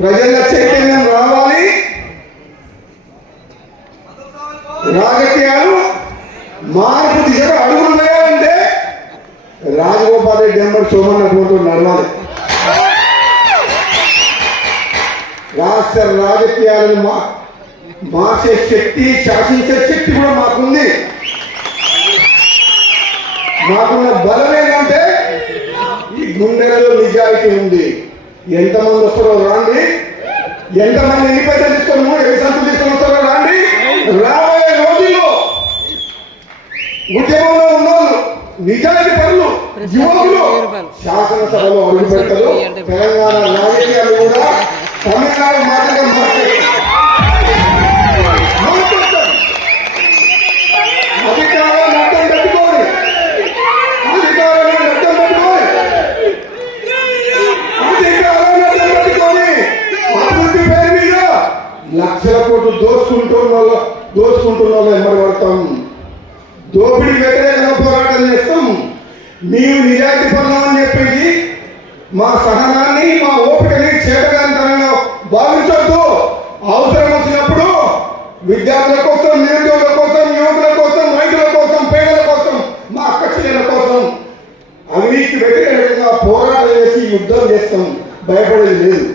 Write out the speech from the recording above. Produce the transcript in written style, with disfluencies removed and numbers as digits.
ప్రజల చైతన్యం రావాలి, రాజకీయాలు మార్పు దిశగా అడుగులు వేయాలంటే రాజగోపాల్ రెడ్డి నెంబర్ సోమన్నటువంటి నడవాలి. రాష్ట్ర రాజకీయాలను మార్చే శక్తి, శాసించే శక్తి కూడా మాకుంది. మాకున్న బలం ఏంటంటే ఈ గుండెల్లో నిజాయితీ ఉంది. ఎంతమంది వస్తారో రాండి, ఎంతమంది ఎన్ని పైసలు తీసుకోము, ఎన్ని సంతులు తీసుకొని వస్తారో రాండి. రాబోయే రోజుల్లో ఉద్యమంలో ఉన్నోళ్ళు, నిజాయితీ పనులు, యువకులు శాసనసభలో అడుగు పెడతారు. తెలంగాణ రాజకీయాలు కూడా తమిళనాడు మాత్రమే మార్చారు. అధికారాన్ని అడ్డం పెట్టుకోండి, అభివృద్ధి పేరు మీద లక్షల కోట్లు దోచుకుంటున్న ఎంబడి పడతాం. దోపిడీ వ్యతిరేకంగా పోరాటం చేస్తాం. మేము నిజాయితీ పనులని చెప్పేసి మా సహనాన్ని, మా ఓపికని చేతగానితనంగా భావించొద్దు. అవసరం వచ్చినప్పుడు విద్యార్థుల కోసం, నిరుద్యోగుల కోసం, యువకుల కోసం, రైతుల కోసం, పేదల కోసం, మా అక్క చెల్లెల కోసం అవినీతికి వ్యతిరేకంగా పోరాటం చేసి యుద్ధం చేస్తాం. భయపడేది లేదు.